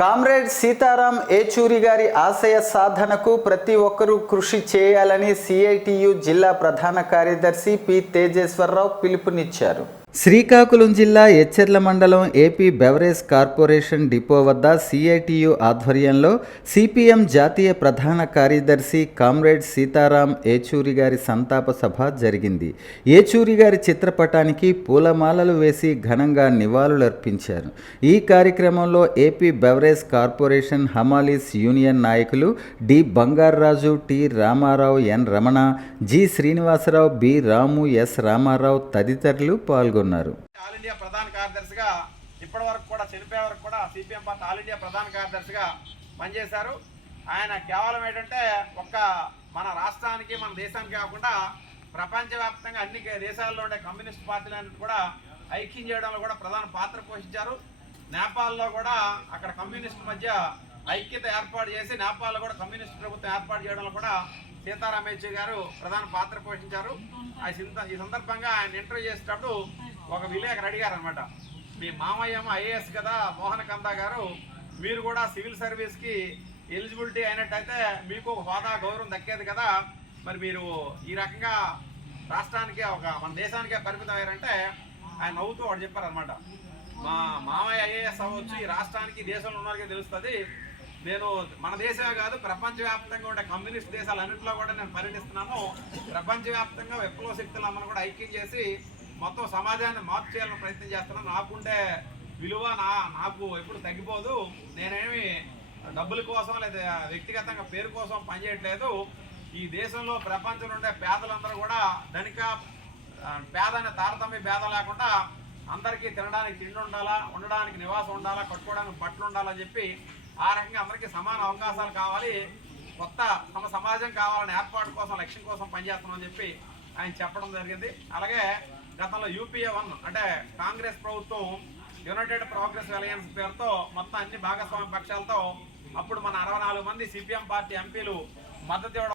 Comrade Sitaram Yechury గారి ఆశయ సాధనకు ప్రతి ఒక్కరూ కృషి చేయాలని సిఐటియు జిల్లా ప్రధాన కార్యదర్శి పి తేజేశ్వరరావు పిలుపునిచ్చారు. శ్రీకాకుళం జిల్లా ఎచ్చెర్ల మండలం ఏపీ బెవరేజ్ కార్పొరేషన్ డిపో వద్ద సిఐటియు ఆధ్వర్యంలో సిపిఎం జాతీయ ప్రధాన కార్యదర్శి కామ్రేడ్ సీతారాం ఏచూరి గారి సంతాప సభ జరిగింది. ఏచూరి గారి చిత్రపటానికి పూలమాలలు వేసి ఘనంగా నివాళులర్పించారు. ఈ కార్యక్రమంలో AP beverage corporation hamalis union నాయకులు D Bangararaju T Ramarao N Ramana G Srinivasarao B Ramu S Ramarao తదితరులు పాల్గొన్నారు ఆల్ ఇండియా ప్రధాన కార్యదర్శిగా ఇప్పటి వరకు కూడా చనిపోయే వరకు కూడా సిపిఎం పార్టీ ఆల్ ఇండియా ప్రధాన కార్యదర్శిగా పనిచేశారు. ఆయన కేవలం ఏంటంటే ఒక్క మన రాష్ట్రానికి మన దేశానికి కాకుండా ప్రపంచవ్యాప్తంగా అన్ని దేశాల్లో ఉండే కమ్యూనిస్ట్ పార్టీలను కూడా ఐక్యం చేయడంలో కూడా ప్రధాన పాత్ర పోషించారు. నేపాల్లో కూడా అక్కడ కమ్యూనిస్ట్ మధ్య ఐక్యత ఏర్పాటు చేసి నేపాల్లో కూడా కమ్యూనిస్ట్ ప్రభుత్వం ఏర్పాటు చేయడంలో కూడా సీతారాం గారు ప్రధాన పాత్ర పోషించారు. ఆ ఈ సందర్భంగా ఆయన ఇంటర్వ్యూ చేసేటప్పుడు ఒక విలేకరు అడిగారు అనమాట మీ మామయ్య ఐఏఎస్ కదా మోహన్ కందా గారు మీరు కూడా సివిల్ సర్వీస్కి ఎలిజిబిలిటీ అయినట్టయితే మీకు ఒక హోదా గౌరవం దక్కేది కదా. మరి మీరు ఈ రకంగా రాష్ట్రానికి ఒక మన దేశానికే పరిమితం అయ్యారంటే ఆయన నవ్వుతూ వాడు చెప్పారనమాట మా మామయ్య ఐఏఎస్ అవ్వచ్చు ఈ రాష్ట్రానికి దేశంలో ఉన్న తెలుస్తుంది. నేను మన దేశమే కాదు ప్రపంచవ్యాప్తంగా ఉండే కమ్యూనిస్ట్ దేశాలన్నింటిలో కూడా నేను పర్యటిస్తున్నాను ప్రపంచవ్యాప్తంగా విప్లవ శక్తులందరూ కూడా ఐక్యం చేసి మొత్తం సమాజాన్ని మార్పు చేయాలని ప్రయత్నం చేస్తున్నాను నాకుండే విలువ నా నాకు ఎప్పుడు తగ్గిపోదు. నేనేమి డబ్బుల కోసం లేదా వ్యక్తిగతంగా పేరు కోసం పనిచేయట్లేదు ఈ దేశంలో ప్రపంచంలో ఉండే పేదలందరూ కూడా ధనిక పేద అనే తారతమ్య పేద లేకుండా అందరికీ తినడానికి తిండి ఉండాలా ఉండడానికి నివాసం ఉండాలా కట్టుకోవడానికి బట్టలు ఉండాలని చెప్పి ఆ రకంగా అందరికీ సమాన అవకాశాలు కావాలి. కొత్త తమ సమాజం కావాలనే ఏర్పాటు కోసం లక్ష్యం కోసం పనిచేస్తున్నామని చెప్పి ఆయన చెప్పడం జరిగింది. అలాగే గతంలో యూపీఏ వన్ అంటే కాంగ్రెస్ ప్రభుత్వం యునైటెడ్ ప్రోగ్రెస్ అలయన్స్ పేరుతో మొత్తం అన్ని భాగస్వామ్య పక్షాలతో అప్పుడు మన అరవై నాలుగు మంది సిపిఎం పార్టీ ఎంపీలు మద్దతు ఇవ్వడం